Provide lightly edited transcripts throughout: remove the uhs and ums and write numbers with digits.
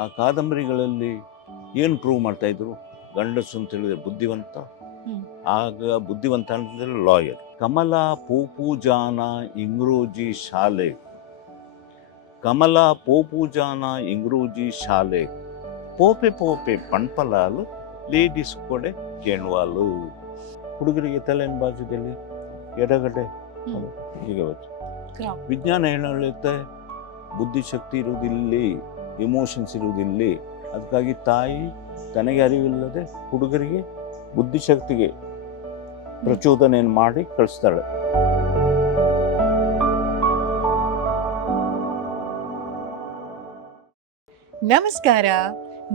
ಆ ಕಾದಂಬರಿಗಳಲ್ಲಿ ಏನು ಪ್ರೂವ್ ಮಾಡ್ತಾಯಿದ್ರು? ಗಂಡಸು ಅಂತ ಹೇಳಿದ್ರೆ ಬುದ್ಧಿವಂತ, ಆಗ ಬುದ್ಧಿವಂತ ಅಂತಂದರೆ ಲಾಯರ್. ಕಮಲ ಪೋಪೂಜಾನ ಇಂಗ್ರೋಜಿ ಶಾಲೆ, ಕಮಲ ಪೋಪೂಜಾನ ಇಂಗ್ರೋಜಿ ಶಾಲೆ, ಪೋಪೆ ಪೋಪೆ ಪಣ್ಪಲಾಲು ಲೇಡೀಸ್ ಕೊಡೆ ಕೇಳುವಾಲು. ಹುಡುಗರಿಗೆ ತಲೆನ ಬಾಜುದಲ್ಲಿ ಎಡಗಡೆ ಹೀಗೆ ವಿಜ್ಞಾನ ಏನು ಹೇಳುತ್ತೆ? ಬುದ್ಧಿಶಕ್ತಿ ಇರುವುದಿಲ್ಲಿ, ಇಮೋಷನ್ಸ್ ಇರುವುದಿಲ್ಲಿ. ಅದಕ್ಕಾಗಿ ತಾಯಿ ತನಗೆ ಅರಿವಿಲ್ಲದೆ ಹುಡುಗರಿಗೆ ಬುದ್ಧಿಶಕ್ತಿಗೆ ಪ್ರಚೋದನೆಯನ್ನು ಮಾಡಿ ಕಳಿಸ್ತಾಳೆ. ನಮಸ್ಕಾರ.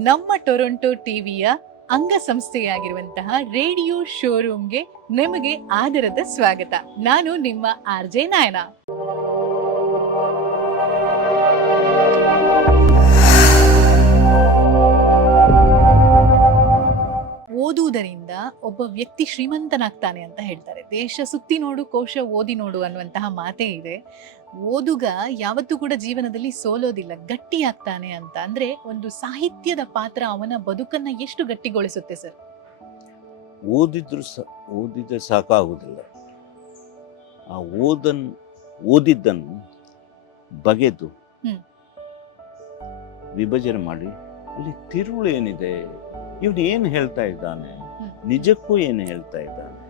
ನಮ್ಮ ಟೊರೊಂಟೊ ಟಿವಿಯ ಅಂಗಸಂಸ್ಥೆಯಾಗಿರುವಂತಹ ರೇಡಿಯೋ ಶೋರೂಮ್ಗೆ ನಿಮಗೆ ಆದರದ ಸ್ವಾಗತ. ನಾನು ನಿಮ್ಮ RJ ನಾಯನ. ಓದುವುದರಿಂದ ಒಬ್ಬ ವ್ಯಕ್ತಿ ಶ್ರೀಮಂತನಾಗ್ತಾನೆ ಅಂತ ಹೇಳ್ತಾರೆ. ದೇಶ ಸುತ್ತಿ ನೋಡು, ಕೋಶ ಓದಿ ನೋಡು ಅನ್ನುವಂತಹ ಮಾತೇ ಇದೆ. ಓದುಗ ಯಾವತ್ತೂ ಕೂಡ ಜೀವನದಲ್ಲಿ ಸೋಲೋದಿಲ್ಲ, ಗಟ್ಟಿ ಆಗ್ತಾನೆ ಅಂತ. ಅಂದ್ರೆ ಒಂದು ಸಾಹಿತ್ಯದ ಪಾತ್ರ ಅವನ ಬದುಕನ್ನ ಎಷ್ಟು ಗಟ್ಟಿಗೊಳಿಸುತ್ತೆ ಸರ್? ಓದಿದ್ರೆ ಸಾಕಾಗುವುದಿಲ್ಲ. ಆ ಓದಿದ್ದನ್ನು ಬಗೆದು ವಿಭಜನೆ ಮಾಡಿ ಅಲ್ಲಿ ತಿರುಳು ಏನಿದೆ, ಇವನು ಏನು ಹೇಳ್ತಾ ಇದ್ದಾನೆ, ನಿಜಕ್ಕೂ ಏನು ಹೇಳ್ತಾ ಇದ್ದಾನೆ,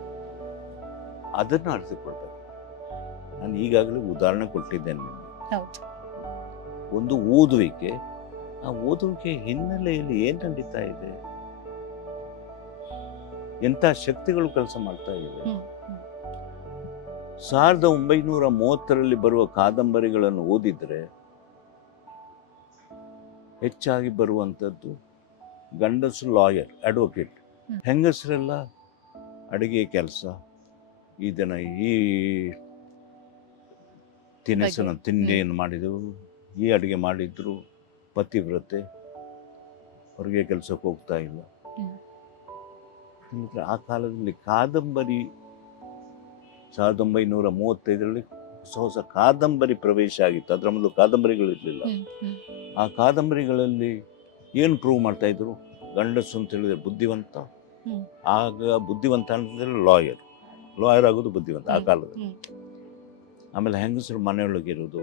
ಅದನ್ನು ಅರ್ಥಕೊಳ್ಬೇಕು. ನಾನು ಈಗಾಗಲೇ ಉದಾಹರಣೆ ಕೊಟ್ಟಿದ್ದೇನೆ ನಿಮಗೆ. ಒಂದು ಓದುವಿಕೆ, ಆ ಓದುವಿಕೆ ಹಿನ್ನೆಲೆಯಲ್ಲಿ ಏನು ನಡೀತಾ ಇದೆ, ಎಂಥ ಶಕ್ತಿಗಳು ಕೆಲಸ ಮಾಡ್ತಾ ಇವೆ. 1930ರಲ್ಲಿ ಬರುವ ಕಾದಂಬರಿಗಳನ್ನು ಓದಿದ್ರೆ ಹೆಚ್ಚಾಗಿ ಬರುವಂಥದ್ದು ಗಂಡಸು ಲಾಯರ್, ಅಡ್ವೊಕೇಟ್, ಹೆಂಗಸರೆಲ್ಲ ಅಡುಗೆ ಕೆಲಸ, ಇದನ್ನು ಈ ತಿನಿಸನ್ನು ತಿಂಡಿಯನ್ನು ಮಾಡಿದೆವು, ಈ ಅಡುಗೆ ಮಾಡಿದ್ರು, ಪತಿವ್ರತೆ, ಹೊರಗೆ ಕೆಲಸಕ್ಕೆ ಹೋಗ್ತಾ ಇಲ್ಲ. ಆ ಕಾಲದಲ್ಲಿ ಕಾದಂಬರಿ 1935ರಲ್ಲಿ ಹೊಸ ಕಾದಂಬರಿ ಪ್ರವೇಶ ಆಗಿತ್ತು. ಅದರ ಮೊದಲು ಕಾದಂಬರಿಗಳಿರಲಿಲ್ಲ. ಆ ಕಾದಂಬರಿಗಳಲ್ಲಿ ಏನು ಪ್ರೂವ್ ಮಾಡ್ತಾ ಇದ್ರು? ಗಂಡಸು ಅಂತ ಹೇಳಿದ್ರೆ ಬುದ್ಧಿವಂತ, ಆಗ ಬುದ್ಧಿವಂತ ಅಂತಂದರೆ ಲಾಯರ್ ಆಗೋದು ಬುದ್ಧಿವಂತ ಆ ಕಾಲದಲ್ಲಿ. ಆಮೇಲೆ ಹೆಂಗಸರು ಮನೆಯೊಳಗೆ ಇರೋದು,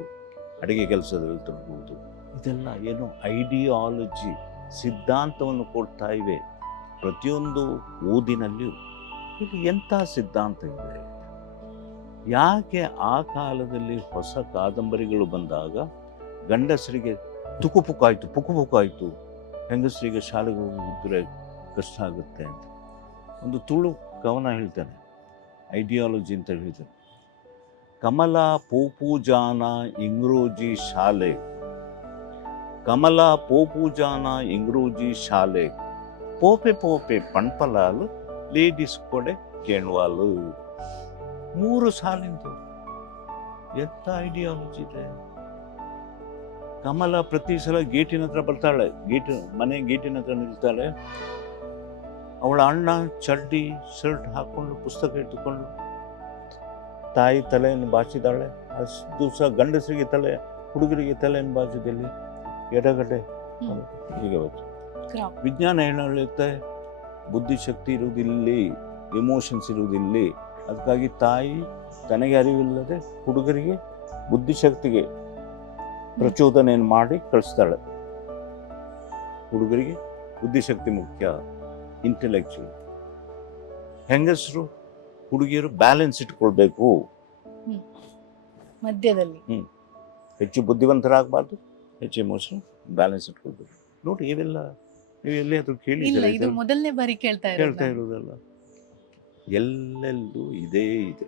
ಅಡುಗೆ ಕೆಲಸದಲ್ಲಿ ತೊಡಗುವುದು, ಇದೆಲ್ಲ ಏನು ಐಡಿಯಾಲಜಿ, ಸಿದ್ಧಾಂತವನ್ನು ಕೊಡ್ತಾ ಇವೆ. ಪ್ರತಿಯೊಂದು ಓದಿನಲ್ಲಿಯೂ ಇಲ್ಲಿ ಎಂಥ ಸಿದ್ಧಾಂತ ಇದೆ. ಯಾಕೆ ಆ ಕಾಲದಲ್ಲಿ ಹೊಸ ಕಾದಂಬರಿಗಳು ಬಂದಾಗ ಗಂಡಸರಿಗೆ ಪುಕುಪುಕಾಯಿತು, ಹೆಂಗಸರಿಗೆ ಶಾಲೆಗೆ ಹೋಗಿದ್ರೆ ಕಷ್ಟ ಆಗುತ್ತೆ ಅಂತ ಒಂದು ತುಳು ಕವನ ಹೇಳ್ತಾನೆ, ಐಡಿಯಾಲಜಿ ಅಂತ ಹೇಳ್ತಾನೆ. ಕಮಲ ಪೋಪೂಜಾನ ಇಂಗ್ರೋಜಿ ಶಾಲೆ, ಕಮಲ ಪೋಪೂಜಾನ ಇಂಗ್ರೋಜಿ ಶಾಲೆ, ಪೋಪೆ ಪೋಪೆ ಪಣ್ಪಲಾಲು ಲೇಡೀಸ್ ಕೊಡೆ ಕೇಳುವಾಲು. 3 ಸಾಲಿಂದು ಎಂಥ ಐಡಿಯಾಲಜಿ ಇದೆ. ಕಮಲ ಪ್ರತಿ ಸಲ ಗೇಟಿನ ಹತ್ರ ಬರ್ತಾಳೆ, ಮನೆ ಗೇಟಿನ ಹತ್ರ ನಿಲ್ತಾಳೆ. ಅವಳ ಅಣ್ಣ ಚಡ್ಡಿ ಶರ್ಟ್ ಹಾಕ್ಕೊಂಡು ಪುಸ್ತಕ ಇಟ್ಟುಕೊಂಡು ತಾಯಿ ತಲೆಯನ್ನು ಬಾಚಿದಾಳೆ. ಅಷ್ಟು ದಿವಸ ಗಂಡಸರಿಗೆ ತಲೆ, ಹುಡುಗರಿಗೆ ತಲೆಯನ್ನು ಬಾಚಿದಲ್ಲಿ ಎಡಗಡೆ ಹೀಗೆ ಬಂತು. ವಿಜ್ಞಾನ ಏನು ಹೇಳುತ್ತೆ? ಬುದ್ಧಿಶಕ್ತಿ ಇರುವುದಿಲ್ಲಿ, ಇಮೋಷನ್ಸ್ ಇರುವುದಿಲ್ಲಿ. ಅದಕ್ಕಾಗಿ ತಾಯಿ ತನಗೆ ಅರಿವಿಲ್ಲದೆ ಹುಡುಗರಿಗೆ ಬುದ್ಧಿಶಕ್ತಿಗೆ ಪ್ರಚೋದನೆಯನ್ನು ಮಾಡಿ ಕಳಿಸ್ತಾಳೆ. ಹುಡುಗರಿಗೆ ಬುದ್ಧಿಶಕ್ತಿ ಮುಖ್ಯ, ಇಂಟೆಲೆಕ್ಚುಯಲ್. ಹೆಂಗಸರು ಹುಡುಗಿಯರು ಬ್ಯಾಲೆನ್ಸ್ ಇಟ್ಕೊಳ್ಬೇಕು, ಮಧ್ಯದಲ್ಲಿ ಹೆಚ್ಚು ಬುದ್ಧಿವಂತರಾಗಬಾರ್ದು, ಹೆಚ್ಚು ಇಮೋಷನ್, ಬ್ಯಾಲೆನ್ಸ್ ಇಟ್ಕೊಳ್ಬೇಕು. ನೋಡಿ, ಇವೆಲ್ಲ ನೀವು ಎಲ್ಲಿ ಅದು ಕೇಳಿ ಮೊದಲನೇ ಬಾರಿ ಕೇಳ್ತಾ ಇರೋದಲ್ಲ, ಎಲ್ಲೆಲ್ಲೂ ಇದೇ ಇದೆ.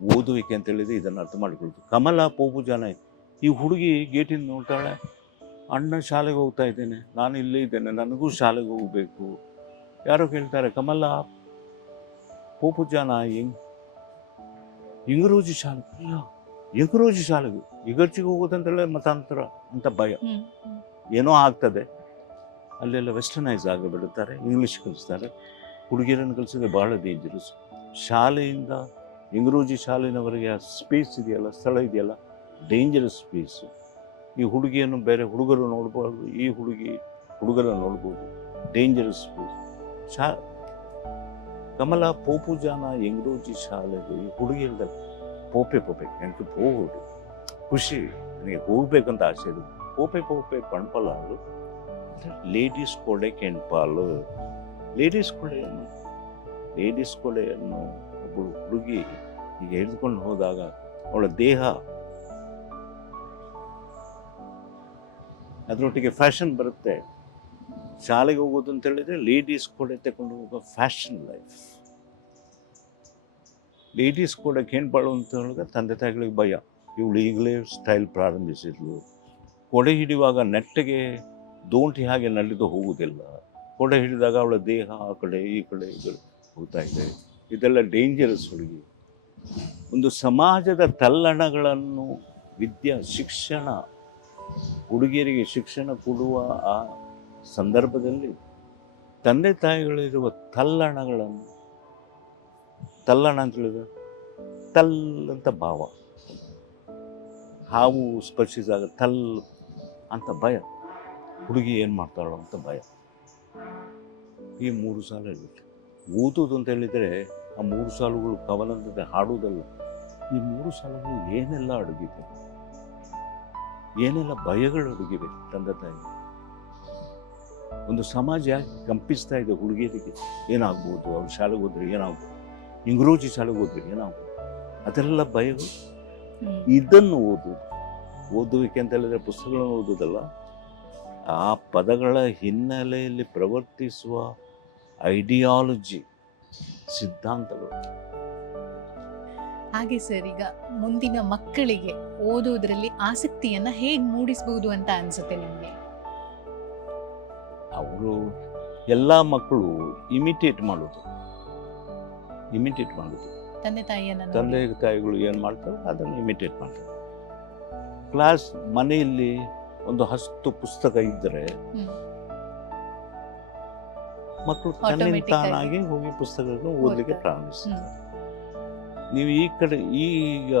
ಓದುವಿಕೆ ಅಂತ ಹೇಳಿದ್ರೆ ಇದನ್ನು ಅರ್ಥ ಮಾಡಿಕೊಳ್ತು. ಕಮಲ ಪೋಪೂಜಾನ, ಈ ಹುಡುಗಿ ಗೇಟಿಂದ ನೋಡ್ತಾಳೆ, ಅಣ್ಣ ಶಾಲೆಗೆ ಹೋಗ್ತಾ ಇದ್ದೇನೆ, ನಾನು ಇಲ್ಲೇ ಇದ್ದೇನೆ, ನನಗೂ ಶಾಲೆಗೆ ಹೋಗಬೇಕು. ಯಾರೋ ಕೇಳ್ತಾರೆ, ಕಮಲ ಪೋಪೂಜಾನ ಇಂಗ್ರೋಜಿ ಶಾಲೆ, ಇಂಗ್ರೋಜಿ ಶಾಲೆಗೆ ಇಗರ್ಜಿಗೆ ಹೋಗೋದಂತೇಳಿ ಮತಾಂತರ ಅಂತ ಭಯ, ಏನೋ ಆಗ್ತದೆ. ಅಲ್ಲೆಲ್ಲ ವೆಸ್ಟರ್ನೈಸ್ ಆಗಿಬಿಡುತ್ತಾರೆ, ಇಂಗ್ಲೀಷ್ ಕಲಿಸ್ತಾರೆ. ಹುಡುಗಿಯರನ್ನು ಕಲಿಸಿದ್ರೆ ಭಾಳ ಡೇಂಜರಸ್. ಶಾಲೆಯಿಂದ ಇಂಗ್ರೋಜಿ ಶಾಲೆಯವರೆಗೆ ಆ ಸ್ಪೇಸ್ ಇದೆಯಲ್ಲ, ಸ್ಥಳ ಇದೆಯಲ್ಲ, ಡೇಂಜರಸ್ ಸ್ಪೇಸು. ಈ ಹುಡುಗಿಯನ್ನು ಬೇರೆ ಹುಡುಗರು ನೋಡ್ಬಾರ್ದು, ಈ ಹುಡುಗಿ ಹುಡುಗರನ್ನು ನೋಡ್ಬೋದು. ಡೇಂಜರಸ್ ಕಮಲ ಪೋಪುಜಾನ ಎಂಗ್ರೋಜಿ ಶಾಲೆಗೆ ಈ ಹುಡುಗಿ ಹೇಳ್ದಾಗ ಪೋಪೆ எனக்கு போகுது ಖುಷಿ, ನನಗೆ ಹೋಗ್ಬೇಕಂತ ಆಸೆ ಇದೆ. ಪೋಪೆ ಪಣ್ಪಲಾಲು ಲೇಡೀಸ್ ಕೊಡೆ ಕೆಣ್ಪಾಲು. ಲೇಡೀಸ್ ಕೊಡೆಯನ್ನು ಒಬ್ಬಳು ಹುಡುಗಿ ಈಗ ಹಿಡಿದುಕೊಂಡು ಹೋದಾಗ ಅವಳ ದೇಹ ಅದರೊಟ್ಟಿಗೆ ಫ್ಯಾಷನ್ ಬರುತ್ತೆ. ಶಾಲೆಗೆ ಹೋಗೋದು ಅಂತ ಹೇಳಿದ್ರೆ ಲೇಡೀಸ್ ಕೊಡೆ ತಗೊಂಡು ಹೋಗೋ ಫ್ಯಾಷನ್ ಲೈಫ್. ಲೇಡೀಸ್ ಕೊಡೆ ಕೇಳ್ಬಾಳು ಅಂತ ಹೇಳಿದ್ರೆ ತಂದೆ ತಾಯಿಗಳಿಗೆ ಭಯ. ಇವಳು ಈಗಲೇ ಸ್ಟೈಲ್ ಪ್ರಾರಂಭಿಸಿದ್ಲು. ಕೊಡೆ ಹಿಡಿಯುವಾಗ ನೆಟ್ಟಿಗೆ ದೋಂಟಿ ಹಾಗೆ ನಡೆದು ಹೋಗುವುದಿಲ್ಲ. ಕೊಡೆ ಹಿಡಿದಾಗ ಅವಳ ದೇಹ ಆ ಕಡೆ ಈ ಕಡೆ ಹೋಗ್ತಾ ಇದೆ. ಇದೆಲ್ಲ ಡೇಂಜರಸ್ ಹುಡುಗಿ. ಒಂದು ಸಮಾಜದ ತಲ್ಲಣಗಳನ್ನು ಶಿಕ್ಷಣ, ಹುಡುಗಿಯರಿಗೆ ಶಿಕ್ಷಣ ಕೊಡುವ ಆ ಸಂದರ್ಭದಲ್ಲಿ ತಂದೆ ತಾಯಿಗಳಿರುವ ತಲ್ಲಣ ಅಂತ ಹೇಳಿದ್ರೆ ಅಂತ ಭಾವ. ಹಾವು ಸ್ಪರ್ಶಿಸಿದಾಗ ಅಂತ ಭಯ. ಹುಡುಗಿ ಏನು ಮಾಡ್ತಾಳೋ ಅಂತ ಭಯ. ಈ 3 ಸಾಲ ಹೇಳ್ಬಿಟ್ಟು ಓದೋದು ಅಂತ ಹೇಳಿದರೆ ಆ 3 ಸಾಲುಗಳು ಕವನದ ಹಾಡುವುದಲ್ಲ. ಈ 3 ಸಾಲುಗಳು ಏನೆಲ್ಲ ಅಡಗಿದೆ, ಏನೆಲ್ಲ ಭಯಗಳು ಅಡಗಿವೆ ತಂದೆ ತಾಯಿ. ಒಂದು ಸಮಾಜ ಯಾಕೆ ಕಂಪಿಸ್ತಾ ಇದೆ ಹುಡುಗಿಯರಿಗೆ, ಏನಾಗ್ಬೋದು, ಅವ್ರು ಶಾಲೆಗೆ ಹೋದ್ರೆ ಏನಾಗ್ಬೋದು, ಇಂಗ್ರೋಜಿ ಶಾಲೆಗೆ ಹೋದ್ರೆ ಏನಾಗ್ಬೋದು, ಅದರೆಲ್ಲ ಭಯಗಳು. ಇದನ್ನು ಓದುವಿಕೆ ಅಂತ ಹೇಳಿದ್ರೆ ಪುಸ್ತಕಗಳನ್ನು ಓದೋದಲ್ಲ, ಆ ಪದಗಳ ಹಿನ್ನೆಲೆಯಲ್ಲಿ ಪ್ರವರ್ತಿಸುವ ಐಡಿಯಾಲಜಿ, ಸಿದ್ಧಾಂತಗಳು. ಹಾಗೆ ಸರ್, ಈಗ ಮುಂದಿನ ಮಕ್ಕಳಿಗೆ ಓದೋದ್ರಲ್ಲಿ ಆಸಕ್ತಿಯನ್ನ ಹೇಗೆ ಮೂಡಿಸಬಹುದು ಅಂತ ಅನ್ಸುತ್ತೆ ನಿಮಗೆ? ಅವರು ಎಲ್ಲ ಮಕ್ಕಳು ಇಮಿಟೇಟ್ ಮಾಡೋದು. ತಂದೆ ತಾಯಿಗಳು ಏನು ಮಾಡ್ತಾರೆ ಅದನ್ನು ಇಮಿಟೇಟ್ ಮಾಡ್ತಾರೆ. ಮನೆಯಲ್ಲಿ ಒಂದು 10 ಪುಸ್ತಕ ಇದ್ದರೆ ಮಕ್ಕಳು ತಾನಾಗಿ ಹೋಗಿ ಪುಸ್ತಕಗಳನ್ನು ಓದಲಿಕ್ಕೆ ಪ್ರಾರಂಭಿಸ್ತಾರೆ. ನೀವು ಈ ಕಡೆ ಈಗ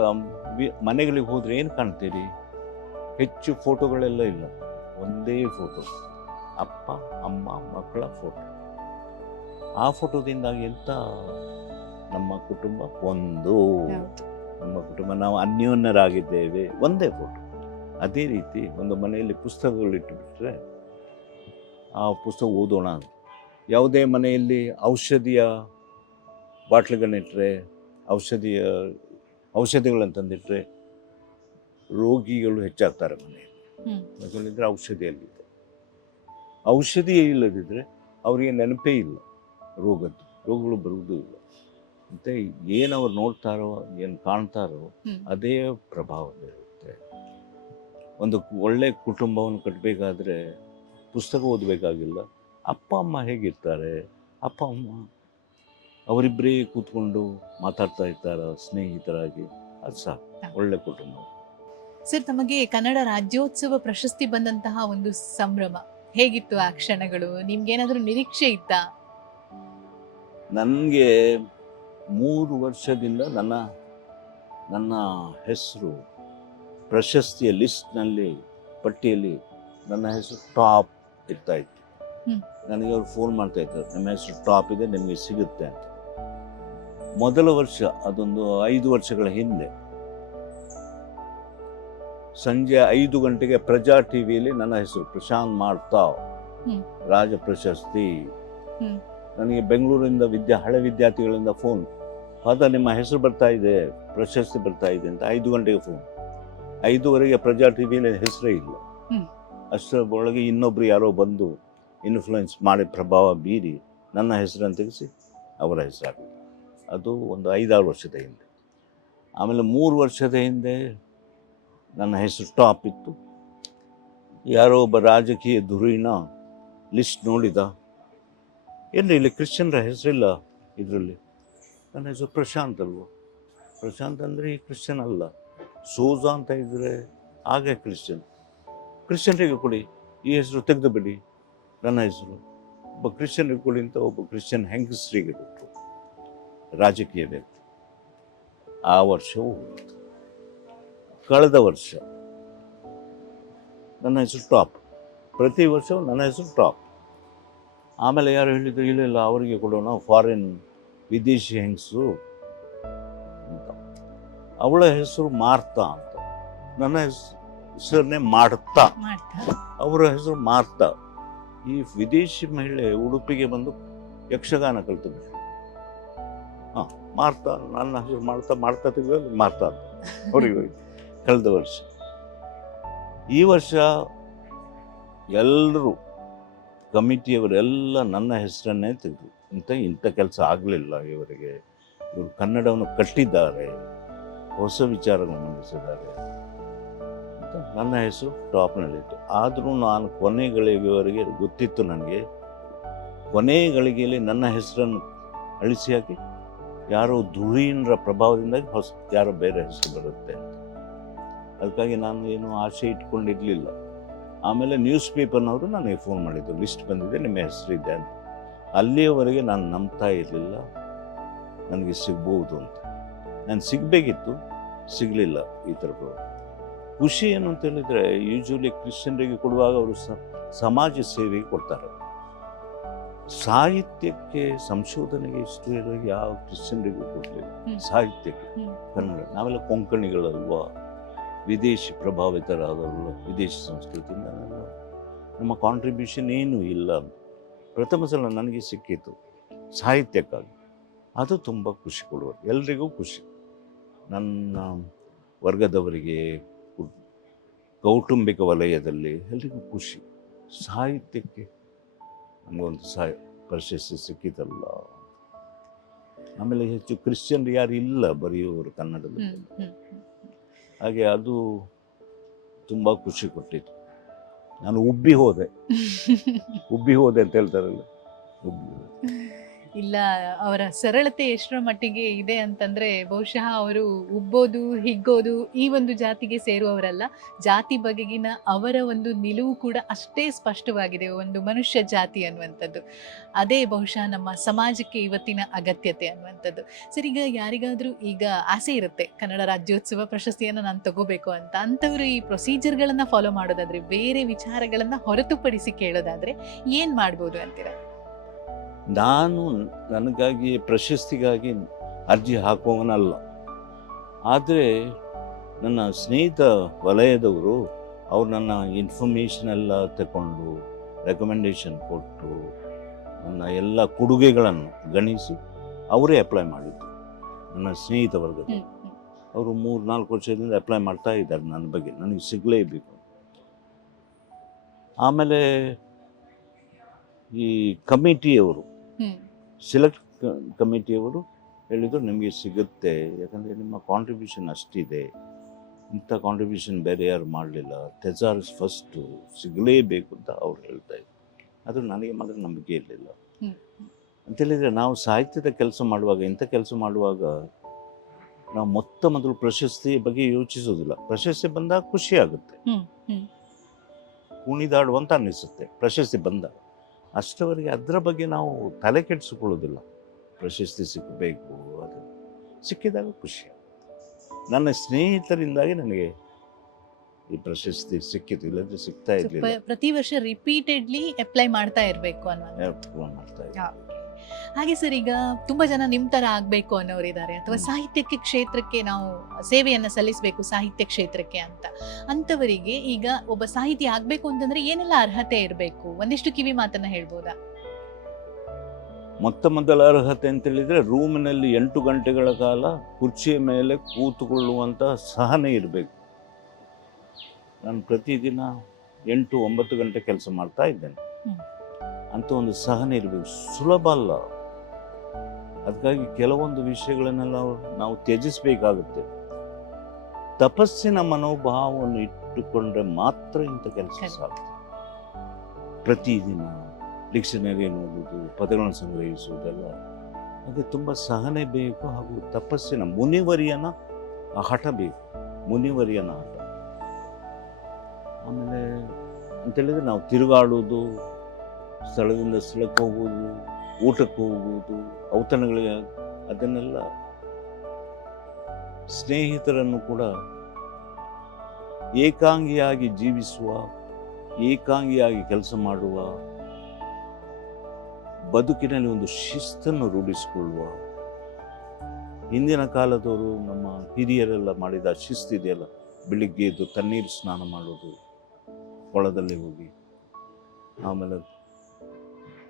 ಮನೆಗಳಿಗೆ ಹೋದ್ರೆ ಏನು ಕಾಣ್ತೀರಿ? ಹೆಚ್ಚು ಫೋಟೋಗಳೆಲ್ಲ ಇಲ್ಲ, ಒಂದೇ ಫೋಟೋ, ಅಪ್ಪ ಅಮ್ಮ ಮಕ್ಕಳ ಫೋಟೋ. ಆ ಫೋಟೋದಿಂದಾಗಿ ಎಂತ ನಮ್ಮ ಕುಟುಂಬ ನಾವು ಅನ್ಯೋನ್ಯರಾಗಿದ್ದೇವೆ, ಒಂದೇ ಫೋಟೋ. ಅದೇ ರೀತಿ ಒಂದು ಮನೆಯಲ್ಲಿ ಪುಸ್ತಕಗಳಿಟ್ಟುಬಿಟ್ರೆ ಆ ಪುಸ್ತಕ ಓದೋಣ. ಯಾವುದೇ ಮನೆಯಲ್ಲಿ ಔಷಧಿಯ ಬಾಟ್ಲಿಗಳನ್ನಿಟ್ಟರೆ, ಔಷಧಿಗಳನ್ನು ತಂದಿಟ್ಟರೆ ರೋಗಿಗಳು ಹೆಚ್ಚಾಗ್ತಾರೆ ಮನೆಯಲ್ಲಿ. ಯಾಕಂದರೆ ಔಷಧಿಯಲ್ಲಿದೆ. ಔಷಧಿ ಇಲ್ಲದಿದ್ದರೆ ಅವರಿಗೆ ನೆನಪೇ ಇಲ್ಲ, ರೋಗಗಳು ಬರುವುದೂ ಇಲ್ಲ. ಮತ್ತು ಏನು ಅವ್ರು ನೋಡ್ತಾರೋ, ಏನು ಕಾಣ್ತಾರೋ ಅದೇ ಪ್ರಭಾವ ಬೀರುತ್ತೆ. ಒಂದು ಒಳ್ಳೆಯ ಕುಟುಂಬವನ್ನು ಕಟ್ಟಬೇಕಾದ್ರೆ ಪುಸ್ತಕ ಓದಬೇಕಾಗಿಲ್ಲ. ಅಪ್ಪ ಅಮ್ಮ ಹೇಗಿರ್ತಾರೆ, ಅಪ್ಪ ಅಮ್ಮ ಅವರಿಬ್ಬರೇ ಕೂತ್ಕೊಂಡು ಮಾತಾಡ್ತಾ ಇರ್ತಾರ ಸ್ನೇಹಿತರಾಗಿ, ಅದು ಸಾಕು ಒಳ್ಳೆ ಕುಟುಂಬ. ಸರ್, ತಮಗೆ ಕನ್ನಡ ರಾಜ್ಯೋತ್ಸವ ಪ್ರಶಸ್ತಿ ಬಂದಂತಹ ಒಂದು ಸಂಭ್ರಮ ಹೇಗಿತ್ತು? ಆ ಕ್ಷಣಗಳು ನಿಮ್ಗೇನಾದ್ರೂ ನಿರೀಕ್ಷೆ ಇತ್ತಾ? ನನಗೆ 3 ವರ್ಷದಿಂದ ನನ್ನ ಹೆಸರು ಪ್ರಶಸ್ತಿಯ ಲಿಸ್ಟ್ನಲ್ಲಿ, ಪಟ್ಟಿಯಲ್ಲಿ ನನ್ನ ಹೆಸರು ಟಾಪ್ ಇರ್ತಾ ಇತ್ತು. ನನಗೆ ಅವ್ರು ಫೋನ್ ಮಾಡ್ತಾ ಇದ್ದಾರೆ, ನಿಮ್ಮ ಹೆಸರು ಟಾಪ್ ಇದೆ, ನಿಮಗೆ ಸಿಗುತ್ತೆ ಅಂತ. ಮೊದಲ ವರ್ಷ, ಅದೊಂದು 5 ವರ್ಷಗಳ ಹಿಂದೆ, ಸಂಜೆ 5 ಗಂಟೆಗೆ ಪ್ರಜಾ ಟಿವಿಯಲ್ಲಿ ನನ್ನ ಹೆಸರು ಪ್ರಶಾಂತ್ ಮಾಡ್ತಾವ್ ರಾಜ ಪ್ರಶಸ್ತಿ. ನನಗೆ ಬೆಂಗಳೂರಿಂದ ಹಳೆ ವಿದ್ಯಾರ್ಥಿಗಳಿಂದ ಫೋನ್, ಫಾದರ್ ನಿಮ್ಮ ಹೆಸರು ಬರ್ತಾ ಇದೆ, ಪ್ರಶಸ್ತಿ ಬರ್ತಾ ಇದೆ ಅಂತ. 5 ಗಂಟೆಗೆ ಫೋನ್. 5:15 ಪ್ರಜಾ ಟಿವಿಯಲ್ಲಿ ಹೆಸರೇ ಇಲ್ಲ. ಅಷ್ಟರೊಳಗೆ ಇನ್ನೊಬ್ರು ಯಾರೋ ಬಂದು ಇನ್ಫ್ಲುಯೆನ್ಸ್ ಮಾಡಿ, ಪ್ರಭಾವ ಬೀರಿ ನನ್ನ ಹೆಸರನ್ನು ತೆಗೆಸಿ ಅವರ ಹೆಸರಾಗಲಿ. ಅದು ಒಂದು 5-6 ವರ್ಷದ ಹಿಂದೆ. ಆಮೇಲೆ 3 ವರ್ಷದ ಹಿಂದೆ ನನ್ನ ಹೆಸರು ಟಾಪ್ ಇತ್ತು. ಯಾರೋ ಒಬ್ಬ ರಾಜಕೀಯ ಧುರೀಣ ಲಿಸ್ಟ್ ನೋಡಿದ, ಏನು ಇಲ್ಲಿ ಕ್ರಿಶ್ಚಿಯನ್ರ ಹೆಸರಿಲ್ಲ ಇದರಲ್ಲಿ, ನನ್ನ ಹೆಸರು ಪ್ರಶಾಂತ್ ಅಲ್ವ, ಪ್ರಶಾಂತ್ ಅಂದರೆ ಈ ಕ್ರಿಶ್ಚಿಯನ್ ಅಲ್ಲ, ಸೋಜಾ ಅಂತ ಇದ್ದರೆ ಹಾಗೆ ಕ್ರಿಶ್ಚಿಯನ್ರಿಗೆ ಕೊಡಿ, ಈ ಹೆಸರು ತೆಗೆದು ಬಿಡಿ, ನನ್ನ ಹೆಸರು ಒಬ್ಬ ಕ್ರಿಶ್ಚಿಯನ್ರಿಗೆ ಕೊಡಿ ಅಂತ ಒಬ್ಬ ಕ್ರಿಶ್ಚಿಯನ್ ಹೆಂಗಸರಿಗೆ ಕೊಟ್ಟರು, ರಾಜಕೀಯ ವ್ಯಕ್ತಿ. ಆ ವರ್ಷವೂ ಕಳೆದ ವರ್ಷ ನನ್ನ ಹೆಸರು ಟಾಪ್, ಪ್ರತಿ ವರ್ಷವೂ ನನ್ನ ಹೆಸರು ಟಾಪ್. ಆಮೇಲೆ ಯಾರು ಹೇಳಿದ್ರು, ಇಲ್ಲ ಅವರಿಗೆ ಕೊಡೋಣ, ಫಾರಿನ್ ವಿದೇಶಿ ಹೆಂಗಸು ಅಂತ. ಅವಳ ಹೆಸರು ಮಾರ್ತಾ ಅಂತ, ನನ್ನ ಹೆಸರನ್ನೇ ಮಾಡ್ತಾ, ಅವರ ಹೆಸರು ಮಾರ್ತಾ. ಈ ವಿದೇಶಿ ಮಹಿಳೆ ಉಡುಪಿಗೆ ಬಂದು ಯಕ್ಷಗಾನ ಕಲ್ತಿದ್ರು. ಮಾರ್ತಾ, ನನ್ನ ಹೆಸರು ಮಾಡ್ತಾ ತೆಗೆದು ಮಾರ್ತಾ ಅಂತ ಅವರಿಗೆ ಕಳೆದ ವರ್ಷ. ಈ ವರ್ಷ ಎಲ್ಲರೂ ಕಮಿಟಿಯವರೆಲ್ಲ ನನ್ನ ಹೆಸರನ್ನೇ ತೆಗೆದು, ಇಂಥ ಕೆಲಸ ಆಗಲಿಲ್ಲ ಇವರಿಗೆ, ಇವರು ಕನ್ನಡವನ್ನು ಕಟ್ಟಿದ್ದಾರೆ, ಹೊಸ ವಿಚಾರಗಳನ್ನು ಮಂಡಿಸಿದ್ದಾರೆ ಅಂತ ನನ್ನ ಹೆಸರು ಟಾಪ್ನಲ್ಲಿತ್ತು. ಆದರೂ ನಾನು ಕೊನೆಗಳಿಗೆವರೆಗೆ ಗೊತ್ತಿತ್ತು ನನಗೆ, ಕೊನೆ ಗಳಿಗೆಯಲ್ಲಿ ನನ್ನ ಹೆಸರನ್ನು ಅಳಿಸಿ ಹಾಕಿ ಯಾರೋ ಧುರೀಣರ ಪ್ರಭಾವದಿಂದಾಗಿ ಯಾರೋ ಬೇರೆ ಹೆಸರು ಬರುತ್ತೆ ಅಂತ. ಅದಕ್ಕಾಗಿ ನಾನು ಏನು ಆಸೆ ಇಟ್ಕೊಂಡಿರಲಿಲ್ಲ. ಆಮೇಲೆ ನ್ಯೂಸ್ ಪೇಪರ್ನವರು ನನಗೆ ಫೋನ್ ಮಾಡಿದ್ದು, ಲಿಸ್ಟ್ ಬಂದಿದೆ, ನಿಮ್ಮ ಹೆಸರಿದೆ ಅಂತ. ಅಲ್ಲಿಯವರೆಗೆ ನಾನು ನಂಬ್ತಾ ಇರಲಿಲ್ಲ ನನಗೆ ಸಿಗ್ಬೋದು ಅಂತ. ನಾನು ಸಿಗಬೇಕಿತ್ತು, ಸಿಗಲಿಲ್ಲ. ಈ ಥರ ಖುಷಿ ಏನು ಅಂತ ಹೇಳಿದರೆ, ಯೂಶ್ವಲಿ ಕ್ರಿಶ್ಚಿಯನ್ರಿಗೆ ಕೊಡುವಾಗ ಅವರು ಸಮಾಜ ಸೇವೆಗೆ ಕೊಡ್ತಾರೆ. ಸಾಹಿತ್ಯಕ್ಕೆ, ಸಂಶೋಧನೆಗೆ ಇಷ್ಟು ಹೇಳುವಾಗ ಯಾವ ಕ್ರಿಶ್ಚಿಯನ್ರಿಗೂ ಕೊಡಲಿಲ್ಲ. ಸಾಹಿತ್ಯಕ್ಕೆ ಕನ್ನಡ, ನಾವೆಲ್ಲ ಕೊಂಕಣಿಗಳಲ್ವಾ, ವಿದೇಶಿ ಪ್ರಭಾವಿತರಾದವಲ್ಲ, ವಿದೇಶಿ ಸಂಸ್ಕೃತಿಯಿಂದ ನಮ್ಮ ಕಾಂಟ್ರಿಬ್ಯೂಷನ್ ಏನೂ ಇಲ್ಲ ಅಂತ ಪ್ರಥಮ ಸಲ ನನಗೆ ಸಿಕ್ಕಿತು ಸಾಹಿತ್ಯಕ್ಕಾಗಿ. ಅದು ತುಂಬ ಖುಷಿ ಕೊಡುವುದು, ಎಲ್ರಿಗೂ ಖುಷಿ. ನನ್ನ ವರ್ಗದವರಿಗೆ, ಕೌಟುಂಬಿಕ ವಲಯದಲ್ಲಿ ಎಲ್ರಿಗೂ ಖುಷಿ. ಸಾಹಿತ್ಯಕ್ಕೆ ನಮಗೊಂದು ಪ್ರಶಸ್ತಿ ಸಿಕ್ಕಿತಲ್ಲ. ಆಮೇಲೆ ಹೆಚ್ಚು ಕ್ರಿಶ್ಚಿಯನ್ರು ಯಾರು ಇಲ್ಲ ಬರೆಯುವವರು ಕನ್ನಡದಲ್ಲಿ. ಹಾಗೆ ಅದು ತುಂಬ ಖುಷಿ ಕೊಟ್ಟಿತ್ತು. ನಾನು ಉಬ್ಬಿ ಹೋದೆ ಅಂತ ಹೇಳ್ತಾರಲ್ಲ, ಉಬ್ಬಿ ಹೋದೆ. ಇಲ್ಲ, ಅವರ ಸರಳತೆ ಎಷ್ಟರ ಮಟ್ಟಿಗೆ ಇದೆ ಅಂತಂದ್ರೆ, ಬಹುಶಃ ಅವರು ಉಬ್ಬೋದು, ಹಿಗ್ಗೋದು ಈ ಒಂದು ಜಾತಿಗೆ ಸೇರುವವರಲ್ಲ. ಜಾತಿ ಬಗೆಗಿನ ಅವರ ಒಂದು ನಿಲುವು ಕೂಡ ಅಷ್ಟೇ ಸ್ಪಷ್ಟವಾಗಿದೆ, ಒಂದು ಮನುಷ್ಯ ಜಾತಿ ಅನ್ನುವಂಥದ್ದು. ಅದೇ ಬಹುಶಃ ನಮ್ಮ ಸಮಾಜಕ್ಕೆ ಇವತ್ತಿನ ಅಗತ್ಯತೆ ಅನ್ನುವಂಥದ್ದು. ಸರ್, ಈಗ ಯಾರಿಗಾದ್ರೂ ಈಗ ಆಸೆ ಇರುತ್ತೆ ಕನ್ನಡ ರಾಜ್ಯೋತ್ಸವ ಪ್ರಶಸ್ತಿಯನ್ನು ನಾನು ತಗೋಬೇಕು ಅಂತ, ಅಂಥವ್ರು ಈ ಪ್ರೊಸೀಜರ್ಗಳನ್ನ ಫಾಲೋ ಮಾಡೋದಾದ್ರೆ, ಬೇರೆ ವಿಚಾರಗಳನ್ನ ಹೊರತುಪಡಿಸಿ ಕೇಳೋದಾದ್ರೆ ಏನ್ ಮಾಡ್ಬೋದು ಅಂತೀರ? ನಾನು ನನಗಾಗಿ ಪ್ರಶಸ್ತಿಗಾಗಿ ಅರ್ಜಿ ಹಾಕುವವನಲ್ಲ. ಆದರೆ ನನ್ನ ಸ್ನೇಹಿತ ವಲಯದವರು ಅವ್ರು ನನ್ನ ಇನ್ಫಾರ್ಮೇಷನ್ ಎಲ್ಲ ತಗೊಂಡು, ರೆಕಮೆಂಡೇಶನ್ ಕೊಟ್ಟು, ನನ್ನ ಎಲ್ಲ ಕೊಡುಗೆಗಳನ್ನು ಗಣಿಸಿ ಅವರೇ ಅಪ್ಲೈ ಮಾಡಿದ್ದು. ನನ್ನ ಸ್ನೇಹಿತ ವರ್ಗದಲ್ಲಿ ಅವರು 3-4 ವರ್ಷದಿಂದ ಅಪ್ಲೈ ಮಾಡ್ತಾ ಇದ್ದಾರೆ ನನ್ನ ಬಗ್ಗೆ, ನನಗೆ ಸಿಗಲೇಬೇಕು. ಆಮೇಲೆ ಈ ಕಮಿಟಿಯವರು, ಸೆಲೆಕ್ಟ್ ಕಮಿಟಿಯವರು ಹೇಳಿದರು, ನಿಮಗೆ ಸಿಗುತ್ತೆ, ಯಾಕಂದರೆ ನಿಮ್ಮ ಕಾಂಟ್ರಿಬ್ಯೂಷನ್ ಅಷ್ಟಿದೆ, ಇಂಥ ಕಾಂಟ್ರಿಬ್ಯೂಷನ್ ಬೇರೆ ಯಾರು ಮಾಡಲಿಲ್ಲ, ಥೆಸಾರಸ್ ಫಸ್ಟು, ಸಿಗಲೇಬೇಕು ಅಂತ ಅವ್ರು ಹೇಳ್ತಾ ಇದ್ರು. ಅದು ನನಗೆ ಮಾತ್ರ ನಂಬಿಕೆ ಇರಲಿಲ್ಲ. ಅಂತೇಳಿದರೆ, ನಾವು ಸಾಹಿತ್ಯದ ಕೆಲಸ ಮಾಡುವಾಗ, ಇಂಥ ಕೆಲಸ ಮಾಡುವಾಗ ನಾವು ಮೊದಲು ಪ್ರಶಸ್ತಿ ಬಗ್ಗೆ ಯೋಚಿಸೋದಿಲ್ಲ. ಪ್ರಶಸ್ತಿ ಬಂದಾಗ ಖುಷಿ ಆಗುತ್ತೆ, ಕುಣಿದಾಡುವಂತ ಅನ್ನಿಸುತ್ತೆ ಪ್ರಶಸ್ತಿ ಬಂದಾಗ. ಅಷ್ಟವರೆಗೆ ಅದರ ಬಗ್ಗೆ ನಾವು ತಲೆ ಕೆಡಿಸಿಕೊಳ್ಳೋದಿಲ್ಲ. ಪ್ರಶಸ್ತಿ ಸಿಕ್ಕಬೇಕು, ಅದು ಸಿಕ್ಕಿದಾಗ ಖುಷಿ. ನನ್ನ ಸ್ನೇಹಿತರಿಂದಾಗಿ ನನಗೆ ಈ ಪ್ರಶಸ್ತಿ ಸಿಕ್ಕಿತು, ಇಲ್ಲದ್ರೆ ಸಿಗ್ತಾ ಇರಲಿಲ್ಲ. ಪ್ರತಿ ವರ್ಷ ರಿಪೀಟೆಡ್ಲಿ ಅಪ್ಲೈ ಮಾಡ್ತಾ ಇರಬೇಕು ಮಾಡ್ತಾ ಇದ್ದೆ. ಹಾಗೆ ಸರ್, ಈಗ ತುಂಬಾ ಜನ ನಿಮ್ ತರ ಆಗ್ಬೇಕು ಅನ್ನೋರಿದ್ದಾರೆ, ಅಥವಾ ಸಾಹಿತ್ಯಕ್ಕೆ ಕ್ಷೇತ್ರಕ್ಕೆ ನಾವು ಸೇವೆಯನ್ನ ಸಲ್ಲಿಸಬೇಕು ಸಾಹಿತ್ಯ ಕ್ಷೇತ್ರಕ್ಕೆ ಅಂತ. ಅಂತವರಿಗೆ ಈಗ ಒಬ್ಬ ಸಾಹಿತಿ ಆಗ್ಬೇಕು ಅಂತಂದ್ರೆ ಏನೆಲ್ಲ ಅರ್ಹತೆ ಇರಬೇಕು? ಒಂದಿಷ್ಟು ಕಿವಿ ಮಾತನ್ನ ಹೇಳ್ಬೋದಾ? ಮೊದಲ ಅರ್ಹತೆ ಅಂತ ಹೇಳಿದ್ರೆ, ರೂಮಿನಲ್ಲಿ 8 ಗಂಟೆಗಳ ಕಾಲ ಕುರ್ಚಿಯ ಮೇಲೆ ಕೂತುಕೊಳ್ಳುವಂತ ಸಹನೆ ಇರಬೇಕು. ನಾನು ಪ್ರತಿದಿನ 8-9 ಗಂಟೆ ಕೆಲಸ ಮಾಡ್ತಾ ಇದ್ದೇನೆ ಅಂತ ಒಂದು ಸಹನೆ ಇರಬೇಕು. ಸುಲಭ ಅಲ್ಲ. ಅದಕ್ಕಾಗಿ ಕೆಲವೊಂದು ವಿಷಯಗಳನ್ನೆಲ್ಲ ನಾವು ತ್ಯಜಿಸಬೇಕಾಗುತ್ತೆ. ತಪಸ್ಸಿನ ಮನೋಭಾವವನ್ನು ಇಟ್ಟುಕೊಂಡ್ರೆ ಮಾತ್ರ ಇಂಥ ಕೆಲಸ ಸಾಧ್ಯ. ಪ್ರತಿದಿನ ಡಿಕ್ಷನರಿ ಓದುವುದು, ಪದಗಳನ್ನು ಸಂಗ್ರಹಿಸುವುದೆಲ್ಲ, ಅದಕ್ಕೆ ತುಂಬ ಸಹನೆ ಬೇಕು. ಹಾಗೂ ತಪಸ್ಸಿನ ಮುನಿವರಿಯನ ಹಠ ಬೇಕು, ಮುನಿವರಿಯನ ಹಠ. ಆಮೇಲೆ ಅಂತೇಳಿದರೆ, ನಾವು ತಿರುಗಾಡುವುದು, ಸ್ಥಳದಿಂದ ಸ್ಥಳಕ್ಕೆ ಹೋಗುವುದು, ಊಟಕ್ಕೆ ಹೋಗುವುದು, ಔತಣಗಳಿಗೆ, ಅದನ್ನೆಲ್ಲ ಸ್ನೇಹಿತರನ್ನು ಕೂಡ ಏಕಾಂಗಿಯಾಗಿ ಜೀವಿಸುವ ಏಕಾಂಗಿಯಾಗಿ ಕೆಲಸ ಮಾಡುವ, ಬದುಕಿನಲ್ಲಿ ಒಂದು ಶಿಸ್ತನ್ನು ರೂಢಿಸಿಕೊಳ್ಳುವ. ಹಿಂದಿನ ಕಾಲದವರು ನಮ್ಮ ಹಿರಿಯರೆಲ್ಲ ಮಾಡಿದ ಶಿಸ್ತಿದೆಯಲ್ಲ, ಬೆಳಿಗ್ಗೆ ಎದ್ದು ತಣ್ಣೀರು ಸ್ನಾನ ಮಾಡೋದು, ಕೊಳದಲ್ಲಿ ಹೋಗಿ, ಆಮೇಲೆ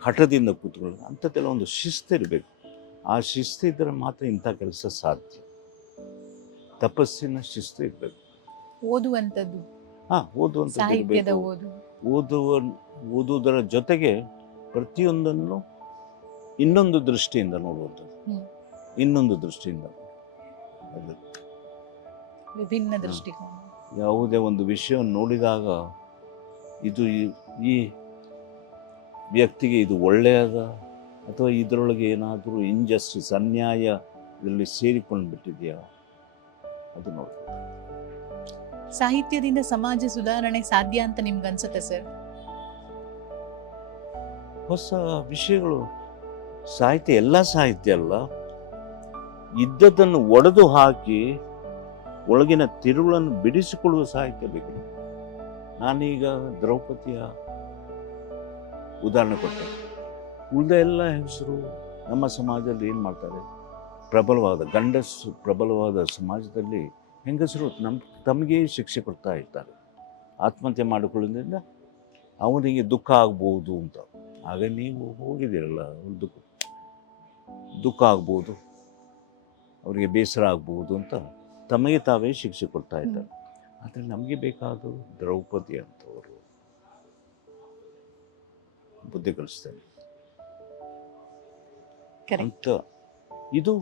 ಹಠದಿಂದ ಕೂತ್ಕೊಳ್ಳೋದು, ಅಂಥದ್ದೆಲ್ಲ ಒಂದು ಶಿಸ್ತಿರಬೇಕು. ಆ ಶಿಸ್ತಿದ್ದರೆ ಮಾತ್ರ ಇಂಥ ಕೆಲಸ ಸಾಧ್ಯ. ತಪಸ್ಸಿನ ಶಿಸ್ತು ಇರಬೇಕು. ಓದುವಂಥದ್ದು, ಓದುವಂಥದ್ದು ಸಾಹಿತ್ಯದ ಇರಬೇಕು. ಓದು, ಓದುವುದರ ಜೊತೆಗೆ ಪ್ರತಿಯೊಂದನ್ನು ಇನ್ನೊಂದು ದೃಷ್ಟಿಯಿಂದ ನೋಡುವುದು, ಇನ್ನೊಂದು ದೃಷ್ಟಿಯಿಂದ. ಅದು ವಿಭಿನ್ನ ದೃಷ್ಟಿಕೋನ. ಯಾವುದೇ ಒಂದು ವಿಷಯವನ್ನು ನೋಡಿದಾಗ ಇದು ಈ ವ್ಯಕ್ತಿಗೆ ಇದು ಒಳ್ಳೆಯದ ಅಥವಾ ಇದರೊಳಗೆ ಏನಾದರೂ ಇಂಜಸ್ಟಿಸ್, ಅನ್ಯಾಯ ಇದರಲ್ಲಿ ಸೇರಿಕೊಂಡು ಬಿಟ್ಟಿದೆಯಾ, ಅದು ನೋಡ್ಬೋದು. ಸಾಹಿತ್ಯದಿಂದ ಸಮಾಜ ಸುಧಾರಣೆ ಸಾಧ್ಯ ಅಂತ ನಿಮ್ಗೆ ಅನ್ಸುತ್ತೆ ಸರ್? ಹೊಸ ವಿಷಯಗಳು, ಸಾಹಿತ್ಯ ಎಲ್ಲ ಸಾಹಿತ್ಯ ಅಲ್ಲ, ಇದ್ದದ್ದನ್ನು ಒಡೆದು ಹಾಕಿ ಒಳಗಿನ ತಿರುಳನ್ನು ಬಿಡಿಸಿಕೊಳ್ಳುವ ಸಾಹಿತ್ಯ ಬೇಕು. ನಾನೀಗ ದ್ರೌಪದಿಯ ಉದಾಹರಣೆ ಕೊಟ್ಟೆ. ಉಳಿದ ಎಲ್ಲ ಹೆಂಗಸರು ನಮ್ಮ ಸಮಾಜದಲ್ಲಿ ಏನು ಮಾಡ್ತಾರೆ, ಪ್ರಬಲವಾದ ಗಂಡಸು ಪ್ರಬಲವಾದ ಸಮಾಜದಲ್ಲಿ ಹೆಂಗಸರು ತಮಗೆ ಶಿಕ್ಷೆ ಕೊಡ್ತಾ ಇರ್ತಾರೆ. ಆತ್ಮಹತ್ಯೆ ಮಾಡಿಕೊಳ್ಳೋದ್ರಿಂದ ಅವನಿಗೆ ದುಃಖ ಆಗ್ಬೋದು ಅಂತ. ಆಗ ನೀವು ಹೋಗಿದ್ದೀರಲ್ಲ, ದುಃಖ ಆಗ್ಬೋದು, ಅವರಿಗೆ ಬೇಸರ ಆಗ್ಬೋದು ಅಂತ ತಮಗೆ ತಾವೇ ಶಿಕ್ಷೆ ಕೊಡ್ತಾ ಇದ್ದಾರೆ. ಆದರೆ ನಮಗೆ ಬೇಕಾದರೂ ದ್ರೌಪದಿ ಅಂತವರು ಬುದ್ಧಿ ಕಲಿಸ್ತಾರೆ ಅಂತ. ಇದು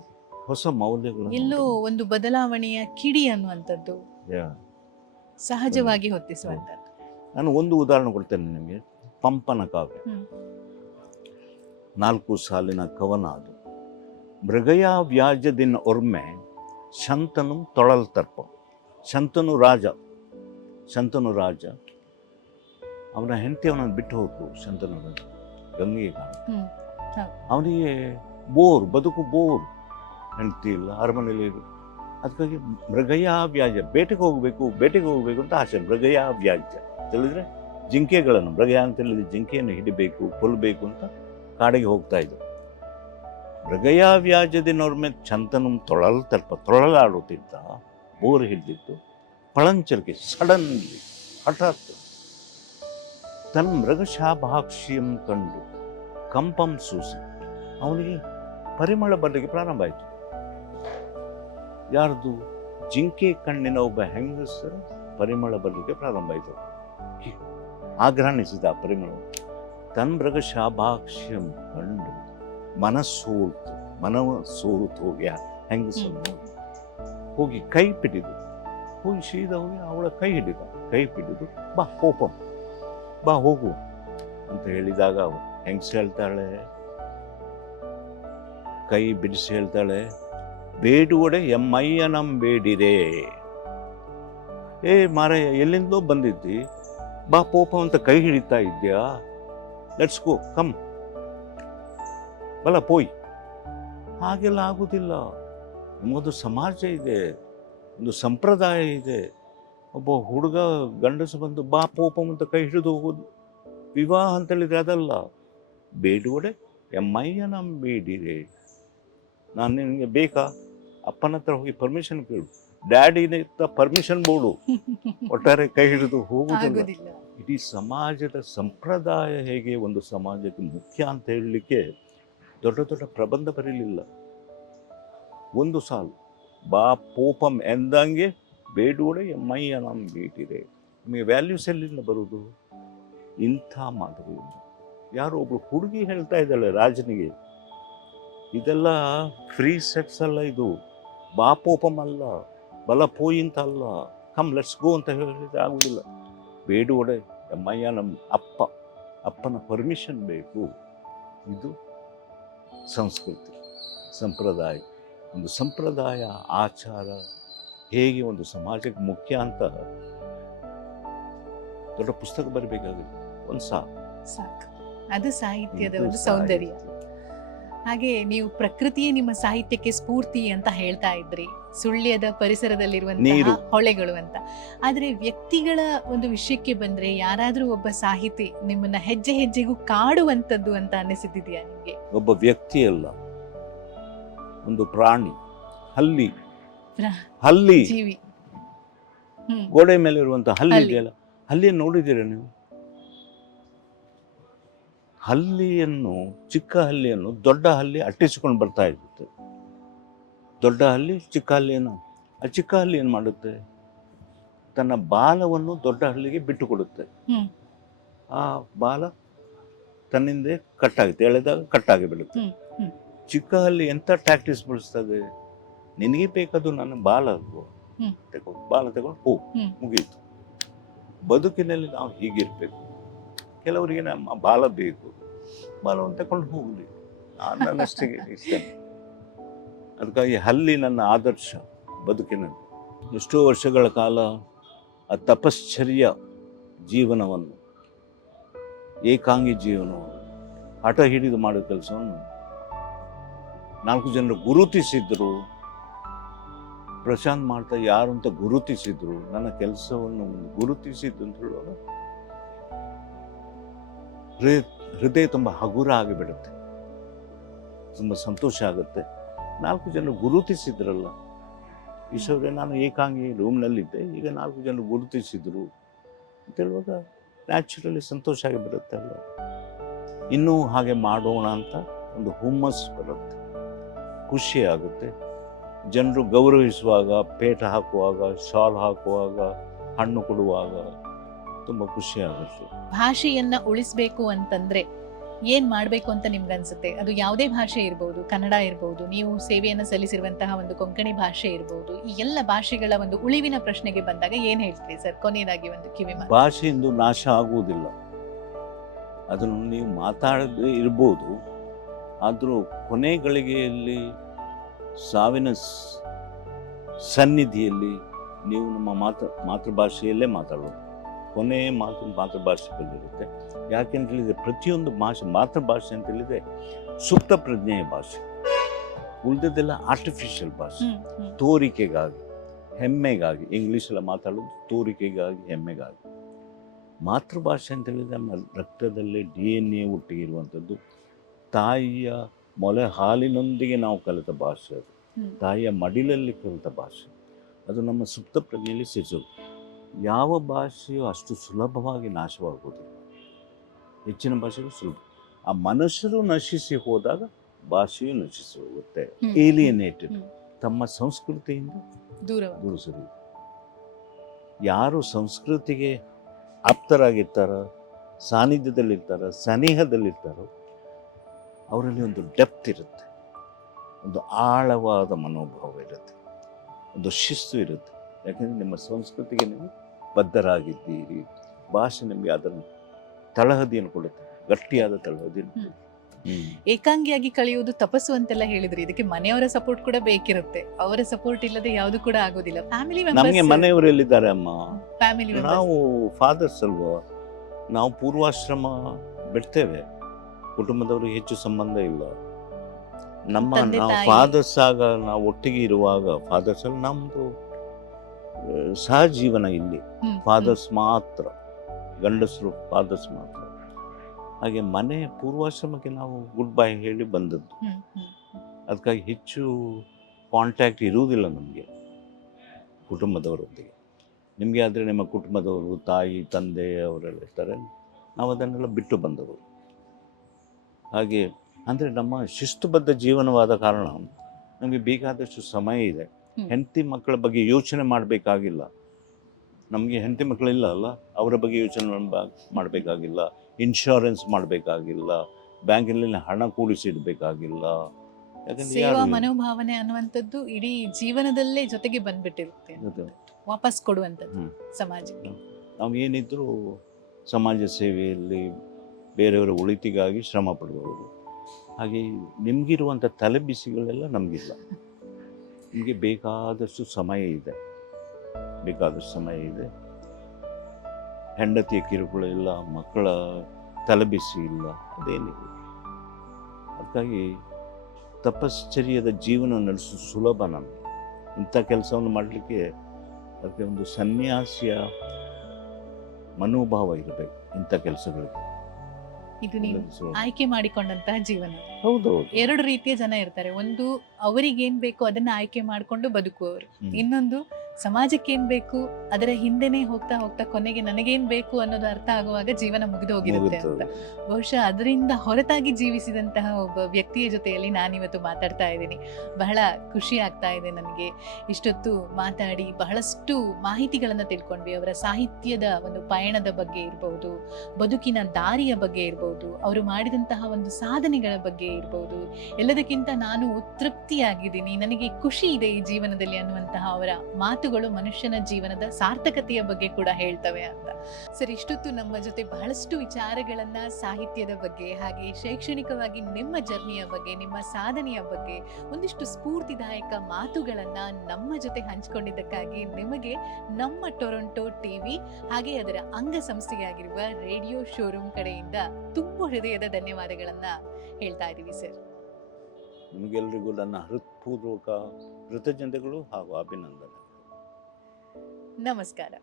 ಹೊಸ ಮೌಲ್ಯಗಳು. ಎಲ್ಲೋ ಒಂದು ಬದಲಾವಣೆಯ ಕಿಡಿ ಅನ್ನುವಂಥದ್ದು ಸಹಜವಾಗಿ ಹೊತ್ತಿಸುವಂಥದ್ದು. ನಾನು ಒಂದು ಉದಾಹರಣೆ ಕೊಡ್ತೇನೆ ನಿಮಗೆ. ಪಂಪನ ಕಾವ್ಯ, 4 ಸಾಲಿನ ಕವನ ಅದು. ಮೃಗಯ ವ್ಯಾಜದಿನ ಒರ್ಮೆ ಶಂತನು ತೊಳಲ್ ತರ್ಪ. ಶಂತನು ರಾಜ, ಅವನ ಹೆಂಡತಿ ಅವನನ್ನು ಬಿಟ್ಟು ಹೋಗ್ತು. ಶಂತನು ರಾಜ ಗಂಗೆಗೆ ಕಾಣ. ಅವನಿಗೆ ಬದುಕು ಬೋರ್, ಹೆಂಡತಿ ಇಲ್ಲ, ಅರಮನೆಯಲ್ಲಿ ಇರು. ಅದಕ್ಕಾಗಿ ಮೃಗಯ ವ್ಯಾಜ್ಯ, ಬೇಟೆಗೆ ಹೋಗಬೇಕು ಅಂತ ಆಸೆ. ಮೃಗಯ ವ್ಯಾಜ್ಯ ತಿಳಿದ್ರೆ ಜಿಂಕೆಗಳನ್ನು, ಮೃಗಯ ಅಂತ ಹೇಳಿದ್ರೆ ಜಿಂಕೆಯನ್ನು ಹಿಡಿಬೇಕು, ಕೊಲ್ಲಬೇಕು ಅಂತ ಕಾಡಿಗೆ ಹೋಗ್ತಾ ಇದ್ದರು. ಮೃಗಯ ವ್ಯಾಜ್ಯದಿನವ್ರ ಮೇಲೆ ಚಂತನು ತೊಳಲ್ ತರ್ಪ, ತೊಳಲಾಡುತ್ತಿದ್ದ, ಬೋರ್ ಹಿಡಿದಿತ್ತು. ಪಳಂಚರಿಕೆ, ಸಡನ್ಲಿ, ಹಠಾತ್ ತನ್ನ ಮೃಗಶಾಭಾಕ್ಷ್ಯಂ ಕಂಡು ಕಂಪಂ ಸೂಸಿ, ಅವನಿಗೆ ಪರಿಮಳ ಬರಲಿಕ್ಕೆ ಪ್ರಾರಂಭ ಆಯಿತು. ಯಾರ್ದು? ಜಿಂಕೆ ಕಣ್ಣಿನ ಒಬ್ಬ ಹೆಂಗಸರ ಪರಿಮಳ ಬರಲಿಕ್ಕೆ ಪ್ರಾರಂಭ ಆಯಿತು. ಆಗ್ರಹಿಸಿದ ಪರಿಮಳ. ತನ್ ಮೃಗಶಾಭಾಕ್ಷ್ಯಂ ಕಂಡು ಮನವ ಸೋರುತ್ತು ಹೋಗಿ ಹೆಂಗಸನ್ನು ಹೋಗಿ ಕೈ ಪಿಡಿದು, ಹೋಗಿ ಸೀದಾ ಹೋಗಿ ಅವಳ ಕೈ ಹಿಡಿದು ಬಾ ಕೋಪಂ, ಬಾ ಹೋಗು ಅಂತ ಹೇಳಿದಾಗ ಹೆಂಗಸ ಹೇಳ್ತಾಳೆ, ಕೈ ಬಿಡಿಸಿ ಹೇಳ್ತಾಳೆ, ಬೇಡುವಡೆ ಎಮ್ಮಯ್ಯನಂ ಬೇಡಿರೆ. ಮಾರಾಯ, ಎಲ್ಲಿಂದೋ ಬಂದಿದ್ದಿ, ಬಾ ಪೋಪ ಅಂತ ಕೈ ಹಿಡಿತಾ ಇದ್ಯಾ, ಲೆಟ್ಸ್ ಗೋ, ಕಮ್, ಬಲ ಪೋಯ್. ಹಾಗೆಲ್ಲ ಆಗುವುದಿಲ್ಲ. ನಮಗೊಂದು ಸಮಾಜ ಇದೆ, ಒಂದು ಸಂಪ್ರದಾಯ ಇದೆ. ಒಬ್ಬ ಹುಡುಗ ಗಂಡಸು ಬಂದು ಬಾ ಪೋಪಂ ಅಂತ ಕೈ ಹಿಡಿದು ಹೋಗೋದು ವಿವಾಹ ಅಂತ ಹೇಳಿದ್ರೆ ಅದಲ್ಲ. ಬೇಡುವಡೆ ಎಮ್ಮಯ್ಯನಂ ಬೇಡಿರೆ. ನಾನು ನಿನಗೆ ಬೇಕಾ, ಅಪ್ಪನ ಹತ್ರ ಹೋಗಿ ಪರ್ಮಿಷನ್ ಕೇಳು, ಡ್ಯಾಡಿನ ಪರ್ಮಿಷನ್ ಬೋಡು, ಒಟ್ಟಾರೆ ಕೈ ಹಿಡಿದು ಹೋಗುವುದಿಲ್ಲ. ಇಡೀ ಸಮಾಜದ ಸಂಪ್ರದಾಯ ಹೇಗೆ ಒಂದು ಸಮಾಜಕ್ಕೆ ಮುಖ್ಯ ಅಂತ ಹೇಳಲಿಕ್ಕೆ ದೊಡ್ಡ ದೊಡ್ಡ ಪ್ರಬಂಧ ಬರೀಲಿಲ್ಲ. ಒಂದು ಸಾಲು, ಬಾ ಪೋಪಂ ಎಂದಂಗೆ ಬೇಡುವಡೆ ಎಮ್ಮಯ್ಯನಂ ಬೇಡಿರೆ. ನಿಮಗೆ ವ್ಯಾಲ್ಯೂಸ್ ಎಲ್ಲಿಂದ ಬರುವುದು? ಇಂಥ ಮಾತುಗಳಿಂದ. ಯಾರೋ ಒಬ್ಳು ಹುಡುಗಿ ಹೇಳ್ತಾ ಇದ್ದಾಳೆ ರಾಜನಿಗೆ, ಇದೆಲ್ಲ ಫ್ರೀ ಸೆಕ್ಸ್ ಅಲ್ಲ, ಇದು ಬಾಪೋಪಮ್ ಅಲ್ಲ, ಬಲ ಪೋಯಿ ಅಂತ ಅಲ್ಲ, ಕಮ್ ಲೆಟ್ಸ್ ಗೋ ಅಂತ ಹೇಳಿದ್ರೆ ಆಗುವುದಿಲ್ಲ. ಬೇಡುವಡೆ ಅಮ್ಮಯ್ಯ, ನಮ್ಮ ಅಪ್ಪನ ಪರ್ಮಿಷನ್ ಬೇಕು. ಇದು ಸಂಸ್ಕೃತಿ, ಸಂಪ್ರದಾಯ. ಒಂದು ಸಂಪ್ರದಾಯ, ಆಚಾರ ಹೇಗೆ ಒಂದು ಸಮಾಜಕ್ಕೆ ಮುಖ್ಯ ಅಂತ ದೊಡ್ಡ ಪುಸ್ತಕ ಬರಬೇಕಾಗಿಲ್ಲ, ಒಂದು ಸಾಕು. ಅದು ಸಾಹಿತ್ಯದ ಒಂದು ಸೌಂದರ್ಯ. ಹಾಗೆ ನೀವು ಪ್ರಕೃತಿಯೇ ನಿಮ್ಮ ಸಾಹಿತ್ಯಕ್ಕೆ ಸ್ಫೂರ್ತಿ ಅಂತ ಹೇಳ್ತಾ ಇದ್ರಿ. ಸುಳ್ಯದ ಪರಿಸರದಲ್ಲಿರುವಂತಹ ನೀರು. ಹೊಳೆಗಳು ಅಂತ. ಆದ್ರೆ ವ್ಯಕ್ತಿಗಳ ಒಂದು ವಿಷಯಕ್ಕೆ ಬಂದ್ರೆ ಯಾರಾದ್ರೂ ಒಬ್ಬ ಸಾಹಿತಿ ನಿಮ್ಮನ್ನ ಹೆಜ್ಜೆ ಹೆಜ್ಜೆಗೂ ಕಾಡುವಂತದ್ದು ಅಂತ ಅನಿಸಿದ್ಯಾ ನಿಮ್ಗೆ? ಒಬ್ಬ ವ್ಯಕ್ತಿ ಅಲ್ಲ, ಒಂದು ಪ್ರಾಣಿ, ಹಲ್ಲಿ. ಪ್ರಾ- ಹಲ್ಲಿ, ಜೀವಿ. ಗೋಡೆ ಮೇಲೆ ಇರುವಂತ ಹಲ್ಲಿ ಹಲ್ಲಿ. ಇದೆಯಲ್ಲ, ಹಲ್ಲಿಯನ್ನು ನೋಡಿದ್ದೀರಾ ನೀವು? ಹಲ್ಲಿಯನ್ನು, ಚಿಕ್ಕ ಹಲ್ಲಿಯನ್ನು ದೊಡ್ಡ ಹಲ್ಲಿ ಅಟ್ಟಿಸಿಕೊಂಡು ಬರ್ತಾ ಇರುತ್ತೆ. ದೊಡ್ಡ ಹಲ್ಲಿ ಚಿಕ್ಕ ಹಲ್ಲಿಯನ್ನು, ಆ ಚಿಕ್ಕ ಹಲ್ಲಿ ಏನು ಮಾಡುತ್ತೆ, ತನ್ನ ಬಾಲವನ್ನು ದೊಡ್ಡ ಹಲ್ಲಿಗೆ ಬಿಟ್ಟು ಕೊಡುತ್ತೆ. ಹ್ಮ್. ಆ ಬಾಲ ತನ್ನಿಂದ ಕಟ್ಟಾಗುತ್ತೆ, ಎಳೆದಾಗ ಕಟ್ಟಾಗಿ ಬಿಡುತ್ತೆ. ಹ್ಮ್, ಹ್ಮ್. ಚಿಕ್ಕ ಹಲ್ಲಿ ಎಂತ ಟ್ಯಾಕ್ಟಿಸ್ ಬಳಸ್ತದೆ, ನಿನಗೆ ಬೇಕಾದ್ದು ನನ್ನ ಬಾಲ ಅಲ್ವೋ, ಹ್ಮ್. ತಗೊಂಡು ಬಾಲ ತಗೊಂಡು ಹೋಗು, ಹ್ಮ್. ಮುಗೀತು. ಬದುಕಿನಲ್ಲಿ ನಾವು ಹೀಗಿರ್ಬೇಕು. ಕೆಲವರಿಗೆ ನಮ್ಮ ಬಾಲ ಬೇಕು, ಬಾಲವನ್ನು ತಗೊಂಡು ಹೋಗಲಿ, ನನ್ನಷ್ಟಿಗೆ ಇಷ್ಟ. ಅದಕ್ಕಾಗಿ ಹಲ್ಲಿ ನನ್ನ ಆದರ್ಶ ಬದುಕಿನಲ್ಲಿ. ಎಷ್ಟೋ ವರ್ಷಗಳ ಕಾಲ ಆ ತಪಶ್ಚರ್ಯ ಜೀವನವನ್ನು, ಏಕಾಂಗಿ ಜೀವನವನ್ನು, ಹಠ ಹಿಡಿದು ಮಾಡೋ ಕೆಲಸವನ್ನು 4 ಜನರು ಗುರುತಿಸಿದ್ರು. ಪ್ರಶಾಂತ್ ಮಾಡ್ತಾ ಯಾರು ಅಂತ ಗುರುತಿಸಿದ್ರು, ನನ್ನ ಕೆಲಸವನ್ನು ಗುರುತಿಸಿದ್ದು ಅಂತ ಹೇಳುವಾಗ ಹೃದಯ ತುಂಬ ಹಗುರ ಆಗಿಬಿಡುತ್ತೆ, ತುಂಬ ಸಂತೋಷ ಆಗುತ್ತೆ. 4 ಜನರು ಗುರುತಿಸಿದ್ರಲ್ಲ, ಈಶ್ವರೇ ನಾನು ಏಕಾಂಗಿ ರೂಮ್ನಲ್ಲಿದ್ದೆ, ಈಗ 4 ಜನರು ಗುರುತಿಸಿದ್ರು ಅಂತ ಹೇಳುವಾಗ ನ್ಯಾಚುರಲಿ ಸಂತೋಷ ಆಗಿಬಿಡುತ್ತೆ ಅಲ್ಲ. ಇನ್ನೂ ಹಾಗೆ ಮಾಡೋಣ ಅಂತ ಒಂದು ಹುಮ್ಮಸ್ಸು ಬರುತ್ತೆ, ಖುಷಿ ಆಗುತ್ತೆ. ಜನರು ಗೌರವಿಸುವಾಗ, ಪೇಟ ಹಾಕುವಾಗ, ಶಾಲ್ ಹಾಕುವಾಗ, ಹಣ್ಣು ಕೊಡುವಾಗ ತುಂಬ ಖುಷಿ ಆಗುತ್ತೆ. ಭಾಷೆಯನ್ನ ಉಳಿಸ್ಬೇಕು ಅಂತಂದ್ರೆ ಏನ್ ಮಾಡ್ಬೇಕು ಅಂತ ನಿಮ್ಗೆ ಅನ್ಸುತ್ತೆ? ಅದು ಯಾವುದೇ ಭಾಷೆ ಇರ್ಬೋದು, ಕನ್ನಡ ಇರ್ಬೋದು, ನೀವು ಸೇವೆಯನ್ನ ಸಲ್ಲಿಸಿರುವಂತಹ ಒಂದು ಕೊಂಕಣಿ ಭಾಷೆ ಇರ್ಬೋದು. ಈ ಎಲ್ಲ ಭಾಷೆಗಳ ಒಂದು ಉಳಿವಿನ ಪ್ರಶ್ನೆಗೆ ಬಂದಾಗ ಏನ್ ಹೇಳ್ತೀರಿ ಸರ್? ಕೊನೆಯದಾಗಿ ಒಂದು ಕಿವಿಮಾತು. ಭಾಷೆಯಿಂದ ನಾಶ ಆಗುವುದಿಲ್ಲ, ಅದನ್ನು ನೀವು ಮಾತಾಡದೇ ಇರ್ಬೋದು, ಆದರೂ ಕೊನೆ ಗಳಿಗೆಯಲ್ಲಿ ಸಾವಿನ ಸನ್ನಿಧಿಯಲ್ಲಿ ನೀವು ನಮ್ಮ ಮಾತೃಭಾಷೆಯಲ್ಲೇ ಮಾತಾಡೋದು. ಕೊನೆ ಮಾತೃಭಾಷೆ ಬಂದಿರುತ್ತೆ. ಯಾಕೆಂತ ಹೇಳಿದರೆ ಪ್ರತಿಯೊಂದು ಭಾಷೆ, ಮಾತೃಭಾಷೆ ಅಂತ ಹೇಳಿದರೆ ಸುಪ್ತ ಪ್ರಜ್ಞೆಯ ಭಾಷೆ, ಉಳಿದದ್ದೆಲ್ಲ ಆರ್ಟಿಫಿಷಿಯಲ್ ಭಾಷೆ, ತೋರಿಕೆಗಾಗಿ, ಹೆಮ್ಮೆಗಾಗಿ. ಇಂಗ್ಲೀಷೆಲ್ಲ ಮಾತಾಡೋದು ತೋರಿಕೆಗಾಗಿ, ಹೆಮ್ಮೆಗಾಗಿ. ಮಾತೃಭಾಷೆ ಅಂತ ಹೇಳಿದರೆ ನಮ್ಮ ರಕ್ತದಲ್ಲೇ DNA ಒಟ್ಟಿಗಿರುವಂಥದ್ದು, ತಾಯಿಯ ಮೊಲೆ ಹಾಲಿನೊಂದಿಗೆ ನಾವು ಕಲಿತ ಭಾಷೆ, ಅದು ತಾಯಿಯ ಮಡಿಲಲ್ಲಿ ಕಲಿತ ಭಾಷೆ, ಅದು ನಮ್ಮ ಸುಪ್ತ ಪ್ರಜ್ಞೆಯಲ್ಲಿ ಸೇರಿಸೋದು. ಯಾವ ಭಾಷೆಯೂ ಅಷ್ಟು ಸುಲಭವಾಗಿ ನಾಶವಾಗುವುದಿಲ್ಲ, ಹೆಚ್ಚಿನ ಭಾಷೆಗಳು ಸುಲಭ. ಆ ಮನುಷ್ಯರು ನಶಿಸಿ ಹೋದಾಗ ಭಾಷೆಯು ನಶಿಸಿ ಹೋಗುತ್ತೆ. ಏಲಿಯನೇಟೆಡ್, ತಮ್ಮ ಸಂಸ್ಕೃತಿಯಿಂದ ದೂರ ಸರಿ. ಯಾರು ಸಂಸ್ಕೃತಿಗೆ ಆಪ್ತರಾಗಿರ್ತಾರ, ಸಾನ್ನಿಧ್ಯದಲ್ಲಿರ್ತಾರ, ಸನಿಹದಲ್ಲಿರ್ತಾರೋ ಅವರಲ್ಲಿ ಒಂದು ಡೆಪ್ತ್ ಇರುತ್ತೆ, ಒಂದು ಆಳವಾದ ಮನೋಭಾವ ಇರುತ್ತೆ, ಒಂದು ಶಿಸ್ತು ಇರುತ್ತೆ. ಯಾಕೆಂದರೆ ನಿಮ್ಮ ಸಂಸ್ಕೃತಿಗೆ ನೀವು ಬದ್ಧರಾಗಿದ್ದೀರಿ. ಭಾಷೆ ನಿಮಗೆ ಅದನ್ನು ತಳಹದಿಯನ್ನು ಕೊಡುತ್ತೆ, ಗಟ್ಟಿಯಾದ ತಳಹದಿಯನ್ನು ಕೊಡುತ್ತೆ. ಏಕಾಂಗಿಯಾಗಿ ಕಳೆಯುವುದು ತಪಸ್ಸು ಅಂತೆಲ್ಲ ಹೇಳಿದ್ರಿ. ಇದಕ್ಕೆ ಮನೆಯವರ ಸಪೋರ್ಟ್ ಕೂಡ ಬೇಕಿರುತ್ತೆ. ಅವರ ಸಪೋರ್ಟ್ ಇಲ್ಲದೆ ಯಾವುದು ಕೂಡ ಆಗೋದಿಲ್ಲ. ಫ್ಯಾಮಿಲಿ ನಮಗೆ ಮನೆಯವರು ಎಲ್ಲಿದ್ದಾರೆ ಅಮ್ಮ? ಫ್ಯಾಮಿಲಿ ನಾವು ಫಾದರ್ಸ್ ಅಲ್ವಾ, ನಾವು ಪೂರ್ವಾಶ್ರಮ ಬಿಡ್ತೇವೆ, ಕುಟುಂಬದವ್ರಿಗೆ ಹೆಚ್ಚು ಸಂಬಂಧ ಇಲ್ಲ. ನಾವು ಫಾದರ್ಸ್ ಆಗ ನಾವು ಒಟ್ಟಿಗೆ ಇರುವಾಗ, ಫಾದರ್ಸ್ ಅಲ್ಲಿ ನಮ್ದು ಸಹಜೀವನ ಇಲ್ಲಿ ಫಾದರ್ಸ್ ಮಾತ್ರ, ಗಂಡಸರು ಫಾದರ್ಸ್ ಮಾತ್ರ. ಹಾಗೆ ಮನೆ ಪೂರ್ವಾಶ್ರಮಕ್ಕೆ ನಾವು ಗುಡ್ ಬೈ ಹೇಳಿ ಬಂದದ್ದು. ಅದಕ್ಕಾಗಿ ಹೆಚ್ಚು ಕಾಂಟ್ಯಾಕ್ಟ್ ಇರುವುದಿಲ್ಲ ನಮಗೆ ಕುಟುಂಬದವರೊಂದಿಗೆ. ನಿಮಗೆ ಆದರೆ ನಿಮ್ಮ ಕುಟುಂಬದವರು, ತಾಯಿ ತಂದೆ ಅವರೆಲ್ಲ ಇರ್ತಾರೆ, ನಾವು ಅದನ್ನೆಲ್ಲ ಬಿಟ್ಟು ಬಂದವರು. ಹಾಗೆ ಅಂದರೆ ನಮ್ಮ ಶಿಸ್ತುಬದ್ಧ ಜೀವನವಾದ ಕಾರಣ ನಮಗೆ ಬೇಕಾದಷ್ಟು ಸಮಯ ಇದೆ. ಹೆಂಡತಿ ಮಕ್ಕಳ ಬಗ್ಗೆ ಯೋಚನೆ ಮಾಡಬೇಕಾಗಿಲ್ಲ. ನಮಗೆ ಹೆಂಡತಿ ಮಕ್ಕಳಿಲ್ಲ ಅಲ್ಲ, ಅವರ ಬಗ್ಗೆ ಯೋಚನೆ ಮಾಡಬೇಕಾಗಿಲ್ಲ, ಇನ್ಶೂರೆನ್ಸ್ ಮಾಡಬೇಕಾಗಿಲ್ಲ, ಬ್ಯಾಂಕಿನಲ್ಲಿ ಹಣ ಕೂಡಿಸಿಡಬೇಕಾಗಿಲ್ಲ. ಸೇವಾ ಮನೋಭಾವನೆ ಅನ್ನುವಂಥದ್ದು ಇಡೀ ಜೀವನದಲ್ಲೇ ಜೊತೆಗೆ ಬಂದ್ಬಿಟ್ಟಿರುತ್ತೆ, ವಾಪಸ್ ಕೊಡುವಂಥದ್ದು ಸಮಾಜಕ್ಕೆ. ನಾವು ಏನಿದ್ರು ಸಮಾಜ ಸೇವೆಯಲ್ಲಿ ಬೇರೆಯವರ ಒಳಿತಿಗಾಗಿ ಶ್ರಮ ಪಡುವವರು. ಹಾಗೆ ನಿಮಗಿರುವಂಥ ತಲೆಬಿಸಿಗಳೆಲ್ಲ ನಮಗಿಲ್ಲ. ನಿಮಗೆ ಬೇಕಾದಷ್ಟು ಸಮಯ ಇದೆ, ಹೆಂಡತಿಯ ಕಿರುಕುಳ ಇಲ್ಲ, ಮಕ್ಕಳ ತಲೆಬಿಸಿ ಇಲ್ಲ, ಅದೇನಿಲ್ಲ. ಅದಕ್ಕಾಗಿ ತಪಶ್ಚರ್ಯದ ಜೀವನ ನಡೆಸೋದು ಸುಲಭ ನಮಗೆ. ಇಂಥ ಕೆಲಸವನ್ನು ಮಾಡಲಿಕ್ಕೆ ಅದಕ್ಕೆ ಒಂದು ಸನ್ಯಾಸಿಯ ಮನೋಭಾವ ಇರಬೇಕು ಇಂಥ ಕೆಲಸಗಳಿಗೆ. ಇದು ನೀವು ಆಯ್ಕೆ ಮಾಡಿಕೊಂಡಂತಹ ಜೀವನ. ಹೌದು, ಎರಡು ರೀತಿಯ ಜನ ಇರ್ತಾರೆ. ಒಂದು ಅವರಿಗೆ ಏನ್ ಬೇಕು ಅದನ್ನ ಆಯ್ಕೆ ಮಾಡ್ಕೊಂಡು ಬದುಕುವವರು, ಇನ್ನೊಂದು ಸಮಾಜಕ್ಕೆ ಏನ್ ಬೇಕು ಅದರ ಹಿಂದೆನೆ ಹೋಗ್ತಾ ಹೋಗ್ತಾ ಕೊನೆಗೆ ನನಗೇನ್ ಬೇಕು ಅನ್ನೋದು ಅರ್ಥ ಆಗುವಾಗ ಜೀವನ ಮುಗಿದು ಹೋಗಿರುತ್ತೆ ಅಂತ. ಬಹುಶಃ ಅದರಿಂದ ಹೊರತಾಗಿ ಜೀವಿಸಿದಂತಹ ಒಬ್ಬ ವ್ಯಕ್ತಿಯ ಜೊತೆಯಲ್ಲಿ ನಾನಿವತ್ತು ಮಾತಾಡ್ತಾ ಇದ್ದೀನಿ. ಬಹಳ ಖುಷಿ ಆಗ್ತಾ ಇದೆ ನನಗೆ. ಇಷ್ಟೊತ್ತು ಮಾತಾಡಿ ಬಹಳಷ್ಟು ಮಾಹಿತಿಗಳನ್ನ ತಿಳ್ಕೊಂಡ್ವಿ. ಅವರ ಸಾಹಿತ್ಯದ ಒಂದು ಪಯಣದ ಬಗ್ಗೆ ಇರಬಹುದು, ಬದುಕಿನ ದಾರಿಯ ಬಗ್ಗೆ ಇರಬಹುದು, ಅವರು ಮಾಡಿದಂತಹ ಒಂದು ಸಾಧನೆಗಳ ಬಗ್ಗೆ ಇರಬಹುದು. ಎಲ್ಲದಕ್ಕಿಂತ ನಾನು ತೃಪ್ತಿಯಾಗಿದ್ದೀನಿ, ನನಗೆ ಖುಷಿ ಇದೆ ಈ ಜೀವನದಲ್ಲಿ ಅನ್ನುವಂತಹ ಅವರ ಮಾತುಗಳು ಮನುಷ್ಯನ ಜೀವನದ ಸಾರ್ಥಕತೆಯ ಬಗ್ಗೆ ಕೂಡ ಹೇಳ್ತವೆ ಅಂತ. ಸರ್, ಇಷ್ಟೊತ್ತು ನಮ್ಮ ಜೊತೆ ಬಹಳಷ್ಟು ವಿಚಾರಗಳನ್ನ ಸಾಹಿತ್ಯದ ಬಗ್ಗೆ ಹಾಗೆ ಶೈಕ್ಷಣಿಕವಾಗಿ ನಿಮ್ಮ ಜರ್ನಿಯ ಬಗ್ಗೆ, ನಿಮ್ಮ ಸಾಧನೆಯ ಬಗ್ಗೆ ಒಂದಿಷ್ಟು ಸ್ಫೂರ್ತಿದಾಯಕ ಮಾತುಗಳನ್ನ ನಮ್ಮ ಜೊತೆ ಹಂಚಿಕೊಂಡಿದ್ದಕ್ಕಾಗಿ ನಿಮಗೆ ನಮ್ಮ ಟೊರೊಂಟೊ ಟಿವಿ ಹಾಗೆ ಅದರ ಅಂಗಸಂಸ್ಥೆಯಾಗಿರುವ ರೇಡಿಯೋ ಶೋರೂಮ್ ಕಡೆಯಿಂದ ತುಂಬ ಹೃದಯದ ಧನ್ಯವಾದಗಳನ್ನ ಹೇಳ್ತಾ ಇದ್ದೀವಿ ಸರ್. ನಿಮಗೆಲ್ಲರಿಗೂ ನನ್ನ ಹೃತ್ಪೂರ್ವಕ ಕೃತಜ್ಞತೆಗಳು ಹಾಗೂ ಅಭಿನಂದನೆ. ನಮಸ್ಕಾರ.